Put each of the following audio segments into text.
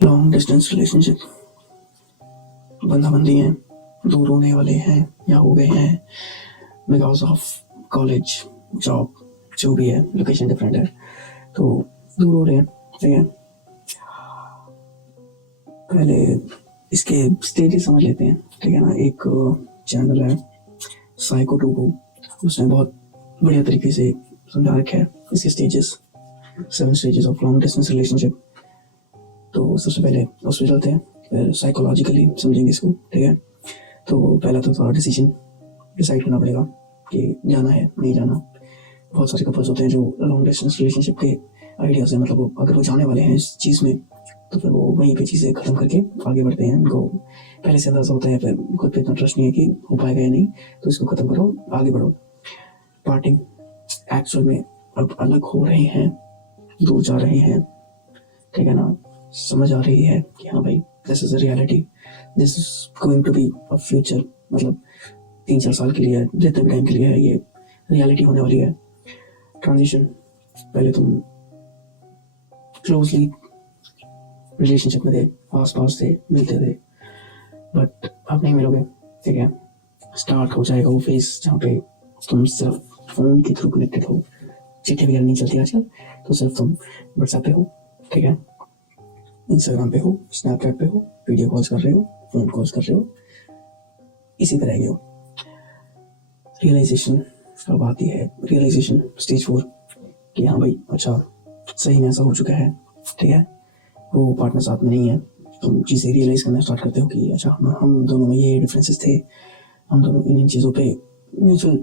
Long distance relationship, बंदा-बंदी हैं, दूर होने वाले हैं या हो गए हैं बिकॉज़ ऑफ कॉलेज, जॉब, जो भी है, लोकेशन डिफरेंट है, तो दूर हो रहे हैं, ठीक है। पहले इसके स्टेजेस समझ लेते हैं, ठीक है ना। एक चैनल है साइको2गो, उसने बहुत बढ़िया तरीके से समझा रखा है इसके stages, 7 stages of long distance relationship. तो सबसे पहले उस पर चलते हैं, फिर साइकोलॉजिकली समझेंगे इसको, ठीक है। तो पहला तो थोड़ा डिसाइड करना पड़ेगा कि जाना है नहीं जाना। बहुत सारे कपल्स होते हैं जो लॉन्ग डिस्टेंस रिलेशनशिप के आइडिया से, मतलब अगर वो जाने वाले हैं इस चीज़ में, तो फिर वो वहीं पे चीज़ें ख़त्म करके आगे बढ़ते हैं। उनको पहले से अंदाज़ा होता है, फिर खुद पे इतना ट्रस्ट नहीं है कि हो पाएगा या नहीं, तो इसको ख़त्म करो, आगे बढ़ो। पार्टिंग, एक्चुअल में अब अलग हो रहे हैं, दूर जा रहे हैं, ठीक है ना। समझ आ रही है कि हाँ भाई, this is a reality, this is going to be a future, मतलब 3-4 साल के लिए, जितने भी टाइम के लिए है, ये रियलिटी होने वाली है। ट्रांजिशन, पहले तुम क्लोजली रिलेशनशिप में थे, आस पास थे, मिलते थे, बट अब नहीं मिलोगे, ठीक है। स्टार्ट हो जाएगा वो फेज जहाँ पे तुम सिर्फ फोन के थ्रू कनेक्टेड हो, चिट्ठी वगैरह नहीं चलती आजकल, तो सिर्फ तुम व्हाट्सएप पे हो, ठीक है, इंस्टाग्राम पे हो, स्नैपचैट पे हो, वीडियो कॉल्स कर रहे हो, फोन कॉल्स कर रहे हो, इसी तरह हो। रियलाइजेशन अब आती है, रियलाइजेशन स्टेज 4, कि हाँ भाई अच्छा सही में ऐसा हो चुका है, ठीक है। वो पार्टनर साथ में नहीं है, तुम चीज़ें रियलाइज़ करना स्टार्ट करते हो कि अच्छा हम दोनों में ये डिफरेंसेस थे, हम दोनों इन चीज़ों पे म्यूचुअल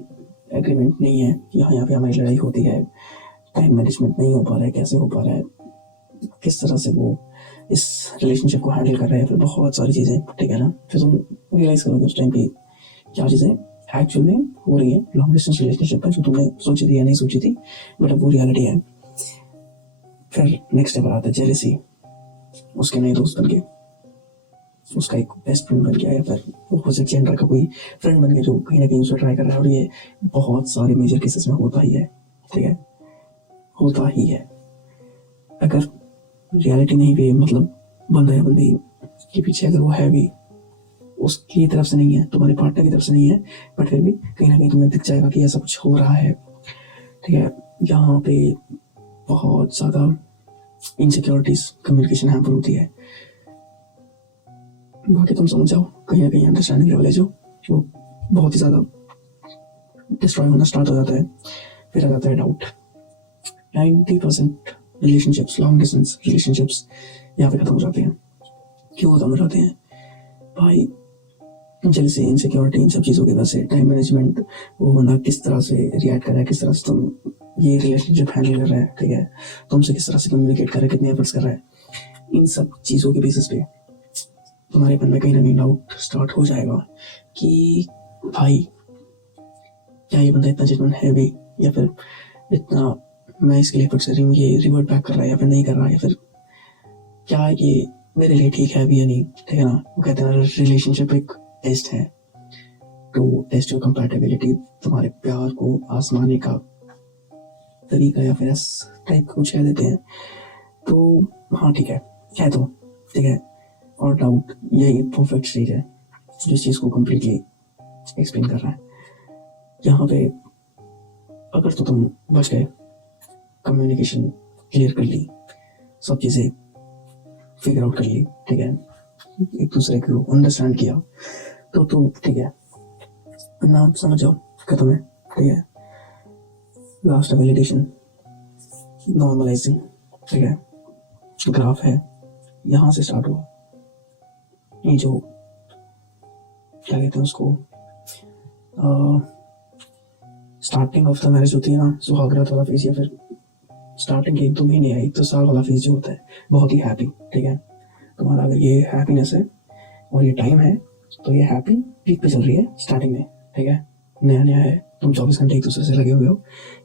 एग्रीमेंट नहीं है, यहाँ पे हमारी लड़ाई होती है, टाइम मैनेजमेंट नहीं हो पा रहा है, कैसे हो पा रहा है, किस तरह से वो इस रिलेशनशिप को हैंडल कर रहे हैं, फिर बहुत सारी चीज़ें, ठीक है ना। फिर तुम रियलाइज़ करोगे उस टाइम पे क्या चीज़ें एक्चुअल में हो रही है लॉन्ग डिस्टेंस रिलेशनशिप में, जो तुमने सोची थी या नहीं सोची थी, बट अब वो रियलिटी है। फिर नेक्स्ट स्टेप आता है जेलसी, उसके नए दोस्त बन गए, उसका एक बेस्ट फ्रेंड बन गया, या फिर अपोजिट जेंडर का कोई फ्रेंड बन गया जो कहीं ना कहीं उसे ट्राई कर रहा है, और ये बहुत सारे मेजर केसेस में होता ही है, ठीक है, होता ही है। अगर रियलिटी नहीं भी, मतलब बंदा या बंदी के पीछे अगर वो है भी, उसकी तरफ से नहीं है, तुम्हारे पार्टनर की तरफ से नहीं है, बट फिर भी कहीं ना कहीं तुम्हें दिख जाएगा कि ऐसा कुछ हो रहा है, ठीक है। यहाँ पे बहुत ज़्यादा इनसिक्योरिटीज, कम्युनिकेशन हैम्पर होती है। बाकी तुम समझ जाओ, कहीं ना कहीं अंडरस्टैंडिंग लेवल है जो वो बहुत ही ज़्यादा डिस्ट्रॉय होना स्टार्ट हो जाता है। फिर आ जाता है doubt. 90% relationships, long distance relationships यहाँ पे खत्म हो जाते हैं। क्यों खत्म हो जाते हैं भाई? जेलसी, इनसिक्योरिटी, इन सब चीज़ों की वजह से, टाइम मैनेजमेंट, वो बंदा किस तरह से रिएक्ट कर रहा है, किस तरह से तुम ये रिलेशनशिप हैंडल कर रहा है, ठीक है, तुमसे किस तरह से कम्युनिकेट कर रहा है, कितने एफर्ट्स कर रहा है, इन सब चीज़ों के बेसिस पे तुम्हारे मन में कहीं ना कहीं डाउट स्टार्ट हो जाएगा कि भाई क्या ये बंदा इतना जेन्युइन है भी, या फिर इतना मैं इसके लिए एफर्ट्स कर रही हूँ, ये रिवर्ट बैक कर रहा है या फिर नहीं कर रहा, या फिर क्या ये मेरे लिए ठीक है भी या नहीं, ठीक है ना। वो कहते हैं रिलेशनशिप एक टेस्ट है, टू टेस्ट योर कंपैटिबिलिटी, तुम्हारे प्यार को आजमाने का तरीका, या फिर इस टाइप कुछ कह देते हैं। तो हाँ ठीक है तो ठीक है। और डाउट यही परफेक्ट स्टेज है जिस चीज़ को कम्प्लीटली एक्सप्लेन कर रहा है। यहाँ पे अगर तो तुम बच गए, कम्युनिकेशन क्लियर कर ली, सब चीज़ें फिगर आउट कर ली, ठीक है, एक दूसरे को अंडरस्टैंड किया, तो ठीक है, ना समझ जाओ खत्म है, ठीक है। लास्ट वैलिडेशन, नॉर्मलाइजिंग, ठीक है, ग्राफ है, यहाँ से स्टार्ट हुआ। ये जो क्या कहते हैं उसको, स्टार्टिंग ऑफ द मैरिज होती है ना, सुहागरात वाला फेज, या फिर स्टार्टिंग के 1-2 महीने या 1-2 साल वाला फेज जो होता है, बहुत ही हैप्पी, ठीक है। तुम्हारा अगर ये हैप्पीनेस है और ये टाइम है, तो ये हैप्पी पीक पे चल रही है स्टार्टिंग में, ठीक है, नया नया है, तुम 24 घंटे एक दूसरे से लगे हुए हो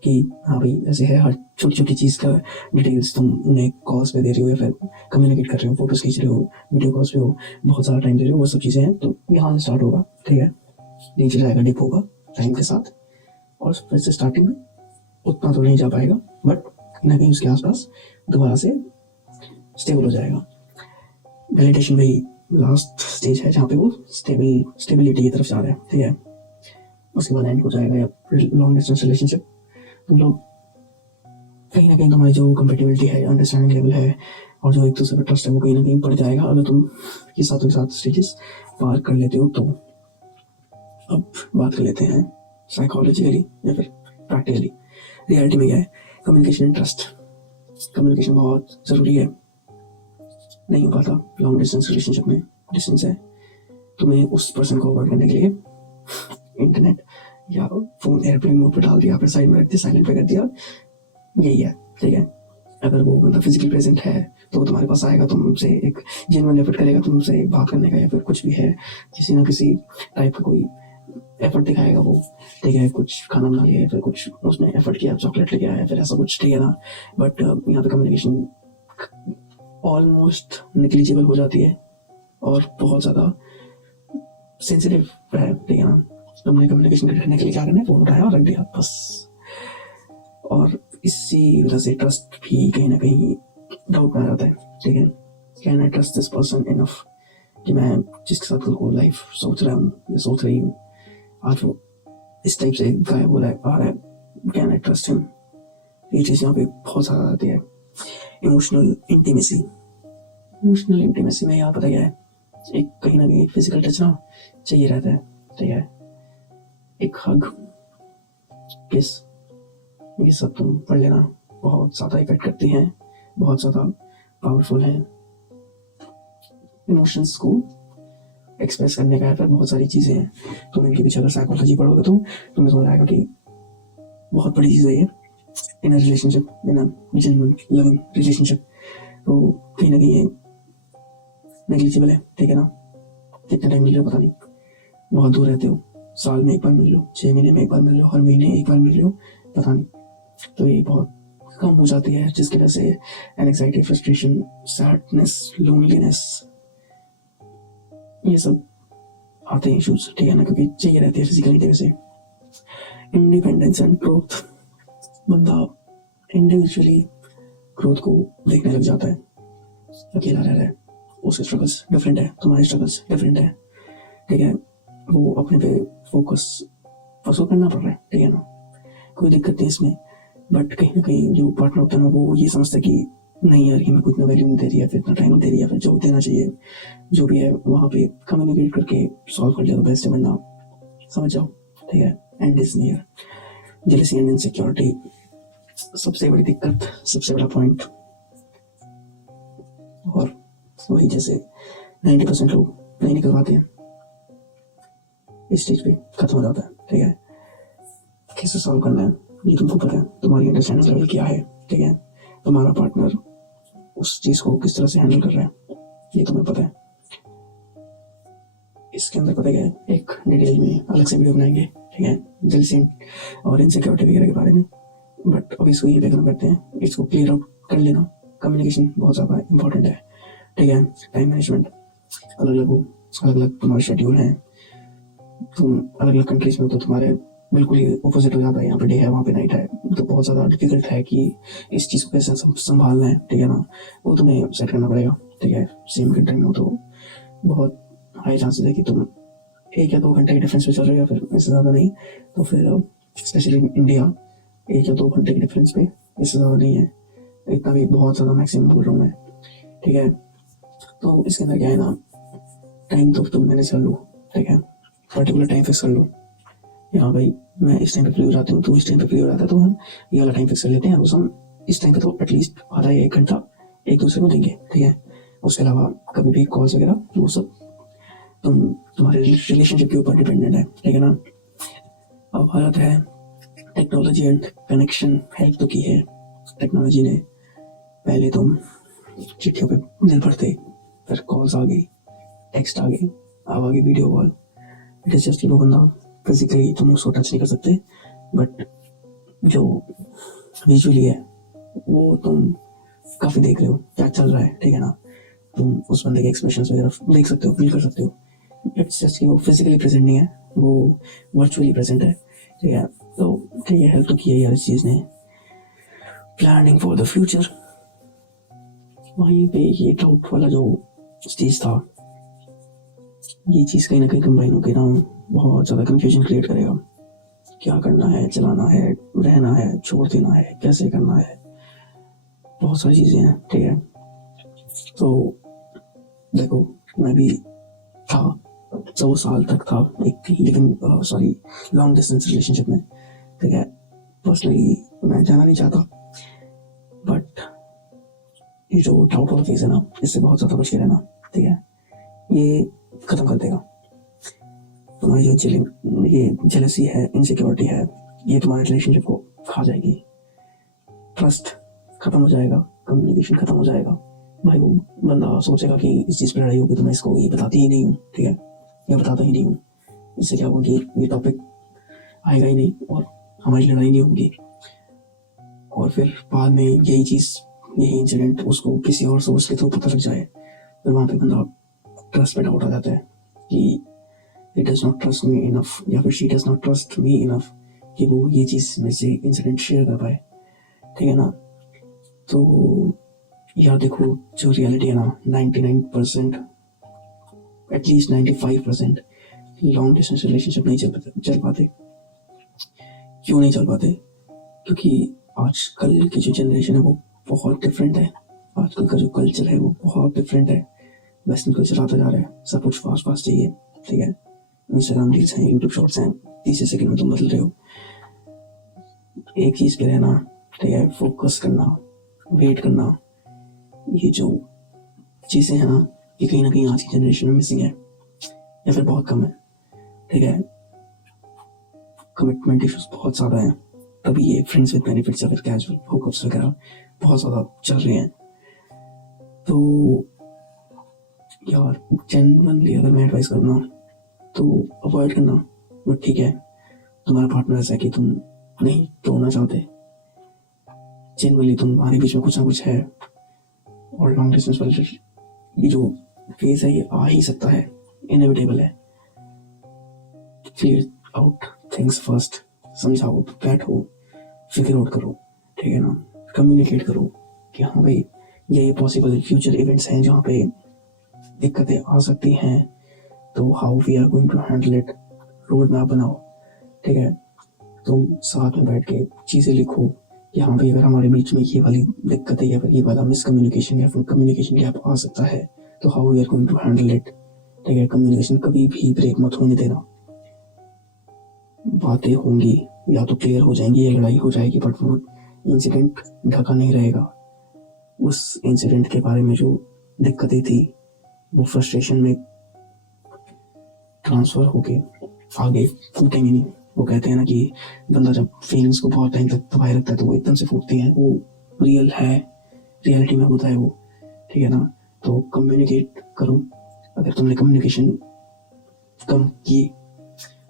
कि हाँ भाई ऐसे है, हर छोटी छोटी चीज़ का डिटेल्स तुम उन्हें कॉल्स पे दे रहे हो, या फिर कम्युनिकेट कर रहे हो, फोटोज खींच रहे हो, वीडियो कॉल्स पे हो, बहुत सारा टाइम दे रहे हो, वो सब चीज़ें हैं। तो यहाँ से स्टार्ट होगा, ठीक है, नीचे जाएगा, डिप होगा टाइम के साथ, और फिर से स्टार्टिंग में उतना तो नहीं जा पाएगा, बट कहीं ना कहीं उसके आसपास दोबारा से स्टेबल हो जाएगा। वैलिडेशन भाई लास्ट स्टेज है जहाँ पे वो स्टेबिलिटी की तरफ जा रहा है, ठीक है। उसके बाद एंड हो जाएगा या लॉन्ग डिस्टेंस रिलेशनशिप। तुम लोग कहीं ना कहीं तुम्हारी जो कंपेटिबिलिटी है, अंडरस्टैंडिंग लेवल है और जो एक दूसरे पर ट्रस्ट है वो कहीं ना कहीं बढ़ जाएगा अगर तुम ये साथों के साथ स्टेजेस पार कर लेते हो तो। अब बात कर लेते हैं साइकोलॉजिकली या फिर प्रैक्टिकली रियलिटी में क्या है। Communication and trust. कम्युनिकेशन बहुत ज़रूरी है, नहीं हो पाता लॉन्ग डिस्टेंस रिलेशनशिप में। डिस्टेंस है, तुम्हें उस पर्सन को अवॉइड करने के लिए इंटरनेट या फोन एयरप्लेन मोड पे डाल दिया, फिर साइड में रख दिया, साइलेंट पे कर दिया, यही है, ठीक है। अगर वो मतलब फिजिकली प्रेजेंट है तो वो तुम्हारे पास आएगा, तुमसे एक जेन्युइन एफर्ट करेगा तुमसे बात करने का, या फिर कुछ भी है किसी ना किसी टाइप का कोई एफर्ट दिखाएगा वो, ठीक है। कुछ खाना बना लिया, फिर कुछ उसने एफर्ट किया, चॉकलेट लेके आया, फिर ऐसा कुछ, ठीक है ना। बट यहाँ पे कम्युनिकेशन ऑलमोस्ट निग्लिजिबल हो जाती है और बहुत ज़्यादा सेंसिटिव है, ठीक है ना। तुमने कम्युनिकेशन करने के लिए क्या करना है, फोन उठाया और रख दिया बस। और इसी वजह से ट्रस्ट भी कहीं ना कहीं डाउट में आ जाता है, ठीक है। Can I trust this person enough कि मैं जिसके साथ को लाइफ सोच रहा हूँ या सोच रही हूँ, आज वो इस टाइप से गायब हो रहा है, आ रहा है, कैन आई ट्रस्ट हिम। ये चीज़ यहाँ पे बहुत ज़्यादा आती है। Emotional intimacy. इमोशनल इंटीमेसी में यहाँ पता क्या है, एक कहीं ना कहीं फिजिकल टच ना चाहिए रहता है, ठीक है। एक हग, किस, ये सब तुम पढ़ लेना, बहुत ज़्यादा इफेक्ट करती हैं, बहुत ज़्यादा पावरफुल हैं। इमोशंस को एक्सप्रेस करने का फिर बहुत सारी चीज़ें हैं। तुम इनके पीछे अगर साइकोलॉजी पढ़ोगे तो तुम्हें समझ आएगा कि बहुत बड़ी चीज़ है ये in a relationship, in a genuine loving relationship. तो कहीं ना कहीं ये नेग्लिजिबल है, ठीक है ना। कितना टाइम मिल रहा है पता नहीं, बहुत दूर रहते हो, साल में एक बार मिल रहे हो, 6 महीने में एक बार मिल रहे हो, हर महीने एक बार मिल रहे हो, पता नहीं। तो ये बहुत कम हो जाती है, जिसकी वजह से एंग्जाइटी, फ्रस्ट्रेशन, सैडनेस, लोनलीनेस, ये सब आते हैं इश्यूज, ठीक है ना, क्योंकि चाहिए रहती है फिजिकली तरह से। Independence and growth. बंदा इंडिविजुअली ग्रोथ को देखने लग जाता है, अकेला रह रहा है, उसके स्ट्रगल्स डिफरेंट है, तुम्हारे स्ट्रगल्स डिफरेंट है, ठीक है। वो अपने पे फोकस उसको करना पड़ रहा है, ठीक है ना, कोई दिक्कत नहीं इसमें। बट कहीं ना कहीं जो पार्टनर होता है ना, वो ये समझता है कि नहीं यार, कि मैं कुछ वैल्यू नहीं दे रही है, फिर इतना टाइम नहीं दे रही है, फिर जो देना चाहिए जो भी है वहाँ पे कम्युनिकेट करके सॉल्व कर लिया तो बेस्ट है, वरना समझ जाओ, ठीक है। And is near. Jealousy and insecurity सबसे बड़ी दिक्कत, सबसे बड़ा पॉइंट। और वही जैसे 90% लोग नहीं निकल पाते हैं, इस स्टेज पे खत्म हो जाता है, ठीक है। कैसे सॉल्व करना है ये तुमको पता है, तुम्हारी अंडरस्टैंडिंग लेवल क्या है, ठीक है। तुम्हारा पार्टनर उस चीज को किस तरह से हैंडल कर रहा है ये तुम्हें पता है। इसके अंदर पता क्या है, एक डिटेल में अलग से वीडियो बनाएंगे, ठीक है, जेलसी और इनसिक्योरिटी वगैरह के बारे में। बट अब इसको ये खत्म करते हैं, इसको क्लियर आउट कर लेना। कम्युनिकेशन बहुत ज़्यादा इंपॉर्टेंट है, ठीक है। टाइम मैनेजमेंट अलग अलग हो, अलग अलग तुम्हारे शेड्यूल हैं, तुम अलग अलग कंट्रीज में हो तो तुम्हारे बिल्कुल ही अपोजिट हो जाता है, यहाँ पे डे है वहाँ पे नाइट है, तो बहुत ज़्यादा डिफिकल्ट है कि इस चीज़ को कैसे संभालना है, ठीक है ना। वो तुम्हें सेट करना पड़ेगा, ठीक है। सेम कंट्री में हो तो बहुत हाई चांसेस है कि तुम 1 या 2 घंटे के डिफरेंस पे चल रहे हो, फिर इससे ज़्यादा नहीं। तो फिर स्पेशली इंडिया 1 या 2 घंटे के डिफरेंस पे, इससे ज़्यादा नहीं है, इतना भी बहुत ज़्यादा मैक्सिमम बोल रहा हूँ मैं, ठीक है। तो इसके अंदर क्या है ना, टाइम तो तुम मैनेज कर लो, ठीक है, पर्टिकुलर टाइम फिक्स कर लो। यहाँ भाई मैं इस टाइम पे फ्री हो जाती हूँ, तो इस टाइम पे फ्री हो जाता है, तो हम ये वाला टाइम फिक्स कर लेते हैं, उस हम इस टाइम पे तो एटलीस्ट आधा या 1 घंटा एक दूसरे को देंगे, ठीक है। उसके अलावा कभी भी कॉल्स वगैरह वो सब तुम्हारे रिलेशनशिप के ऊपर डिपेंडेंट है, ठीक है ना। अब बात है टेक्नोलॉजी एंड कनेक्शन। हेल्प तो की है टेक्नोलॉजी ने, पहले तुम चिट्ठियों पे निर्भर थे, फिर कॉल्स आ गई, टेक्स्ट आ गई, अब आ गई video call. It is just वो बंदा फिजिकली तुम उसको टच नहीं कर सकते, बट जो विजुअली है वो तुम काफ़ी देख रहे हो क्या चल रहा है, ठीक है ना। तुम उस बंदे के एक्सप्रेशंस वगैरह देख सकते हो, फील कर सकते हो। इट्स जस्ट कि वो फिजिकली प्रेजेंट नहीं है, वो वर्चुअली प्रेजेंट है, ठीक है। तो ठीक है, हेल्प तो की है यार इस चीज़ ने। प्लानिंग फॉर द फ्यूचर, वहीं पे ये डाउट वाला जो स्टेज था, ये चीज़ कहीं ना कहीं कंबाइन होकर ना बहुत ज़्यादा कंफ्यूजन क्रिएट करेगा। क्या करना है, चलाना है, रहना है, छोड़ देना है, कैसे करना है, बहुत सारी चीज़ें हैं। ठीक है, तो देखो मैं भी था 2 साल तक था एक लॉन्ग डिस्टेंस रिलेशनशिप में। ठीक है, पर्सनली मैं जाना नहीं चाहता, बट ये जो डाउट वाला फेज है ना, इससे बहुत ज़्यादा बच के रहना। ठीक है, ये ख़त्म कर देगा तुम्हारी ये जेलसी है, इनसिक्योरिटी है, ये तुम्हारे रिलेशनशिप को खा जाएगी। ट्रस्ट खत्म हो जाएगा, कम्युनिकेशन खत्म हो जाएगा। भाई वो बंदा सोचेगा कि इस चीज़ पर लड़ाई होगी तो मैं इसको ये बताती ही नहीं हूँ। ठीक है, मैं बताता ही नहीं हूँ, इससे क्या होगा कि ये टॉपिक आएगा ही नहीं और हमारी लड़ाई नहीं होगी। और फिर बाद में यही इंसिडेंट उसको किसी और सोर्स के थ्रू पता लग जाए, फिर वहाँ पे बंदा ट्रस्ट पे डाउट आ जाता है कि he does not trust me enough या फिर she does not trust me enough कि वो ये चीज़ में से इंसिडेंट शेयर कर पाए। ठीक है ना, तो यार देखो जो रियलिटी है ना, 99% एटलीस्ट 95% लॉन्ग डिस्टेंस रिलेशनशिप नहीं चल पाते। क्यों नहीं चल पाते? क्योंकि आजकल की जो जनरेशन है वो बहुत डिफरेंट है। आजकल का जो कल्चर है वो बहुत डिफरेंट है। वेस्टर्न कल्चर आता जा रहा है, सब कुछ फास्ट फास्ट चाहिए। ठीक है, इंस्टाग्राम रील्स हैं, यूट्यूब शॉर्ट्स हैं, 30 सेकंड में तुम बदल रहे हो। एक चीज़ पे रहना, ठीक है, फोकस करना, वेट करना, ये जो चीज़ें हैं ना, ये कहीं ना कहीं आज की जनरेशन में मिसिंग है या फिर बहुत कम है। ठीक है, कमिटमेंट इश्यूज बहुत ज़्यादा हैं, तभी ये फ्रेंड्स विद बेनिफिट्स या फिर कैजुअल हुकअप्स वगैरह बहुत ज़्यादा चल रहे हैं। तो यार जेन्युइनली अगर मैं एडवाइस करूँ ना तो अवॉइड करना। बट ठीक है, तुम्हारा पार्टनर ऐसा है कि तुम नहीं तोड़ना चाहते, जेन्युइनली तुम्हारे बीच में कुछ ना कुछ है, और लॉन्ग डिस्टेंस वाले ये जो फेज है ये आ ही सकता है, इनएविटेबल है। क्लियर आउट थिंग्स फर्स्ट, समझाओ, बैठो, फिगर आउट करो। ठीक है ना, कम्युनिकेट करो कि हाँ भाई ये पॉसिबल फ्यूचर इवेंट्स हैं जहाँ पे दिक्कतें आ सकती हैं, तो how we are going to handle it, road map बनाओ। ठीक है, तुम साथ में बैठ के चीज़ें लिखो कि हाँ भाई अगर हमारे बीच में ये वाली दिक्कत है या फिर ये वाला मिसकम्युनिकेशन या फिर कम्युनिकेशन गैप आ सकता है, तो how we are going to handle it. ठीक है, कम्युनिकेशन कभी भी ब्रेक मत होने देना। बातें होंगी, या तो क्लियर हो जाएंगी या लड़ाई हो जाएगी, बट वो इंसिडेंट ढका नहीं रहेगा। उस इंसिडेंट के बारे में जो दिक्कतें थी वो फ्रस्ट्रेशन में ट्रांसफर होके आगे फूटेंगे नहीं। वो कहते हैं ना कि बंदा जब फीलिंग्स को बहुत टाइम तक दबाए रखता है तो वो एकदम से फूटती हैं, वो रियल है, रियलिटी में होता है वो। ठीक है ना, तो कम्युनिकेट करो। अगर तुमने कम्युनिकेशन कम की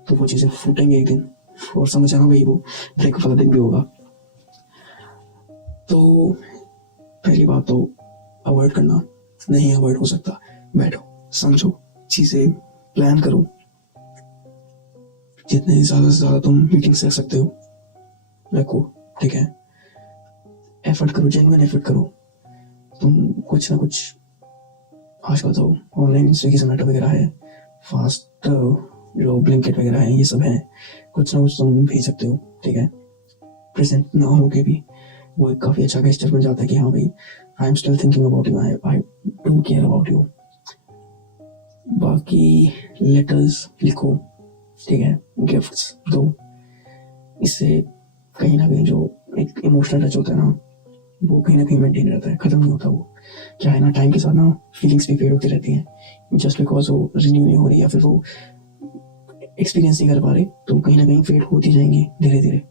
तो वो चीज़ें फूटेंगे एक दिन, और समझ आना भाई वो ब्रेकअप वाला दिन भी होगा। तो पहली बात तो अवॉइड करना नहीं अवॉइड हो सकता। बैठो, समझो, चीज़ें प्लान करो, जितने ज़्यादा से ज़्यादा तुम मीटिंग्स रख सकते हो रखो। ठीक है, एफर्ट करो, जेन्युइन एफर्ट करो। तुम कुछ ना कुछ, आजकल तो ऑनलाइन स्विगी जोमेटो वगैरह है, फास्ट जो ब्लिंकिट वगैरह है, ये सब है, कुछ ना कुछ तुम भेज सकते हो। ठीक है, प्रेजेंट ना हो के भी वो एक काफ़ी अच्छा गेस्चर बन जाता है कि हाँ भाई I am still thinking about you, I do care about you. बाकी लेटर्स लिखो, ठीक है, गिफ्ट्स दो। इससे कहीं ना कहीं जो एक इमोशनल टच होता है ना वो कहीं ना कहीं मेंटेन रहता है, खत्म नहीं होता। वो क्या है ना, टाइम के साथ ना फीलिंग्स भी फेड होती रहती हैं, जस्ट बिकॉज वो रिन्यू नहीं हो रही या फिर वो एक्सपीरियंस नहीं कर पा रहे, तो कहीं ना कहीं फेड होती जाएंगी धीरे धीरे।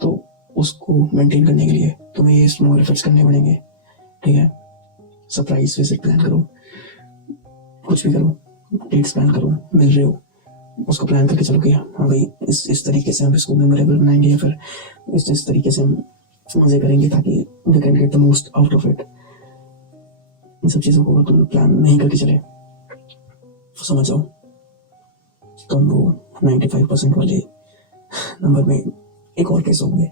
तो उसको मेंटेन करने के लिए तुम्हें ये स्मॉल एफर्ट्स करने पड़ेंगे। ठीक है, सरप्राइज विजिट प्लान करो, कुछ भी करो, डेट्स प्लान करो, मिल रहे हो उसको प्लान करके चलो कि हाँ भाई इस तरीके से हम इसको मेमोरेबल बनाएंगे या फिर इस तरीके से हम मजे करेंगे ताकि we can get the most out of it. इन सब चीज़ों को तुम प्लान नहीं करके चले तो समझ जाओ तुम वो 95% वाले नंबर में एक और केस होंगे।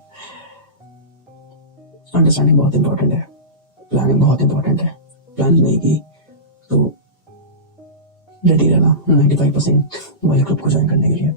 अंडरस्टैंडिंग बहुत इंपॉर्टेंट है, प्लानिंग बहुत इंपॉर्टेंट है। प्लान नहीं की तो रेडी रहना 95% वाले ग्रुप को ज्वाइन करने के लिए।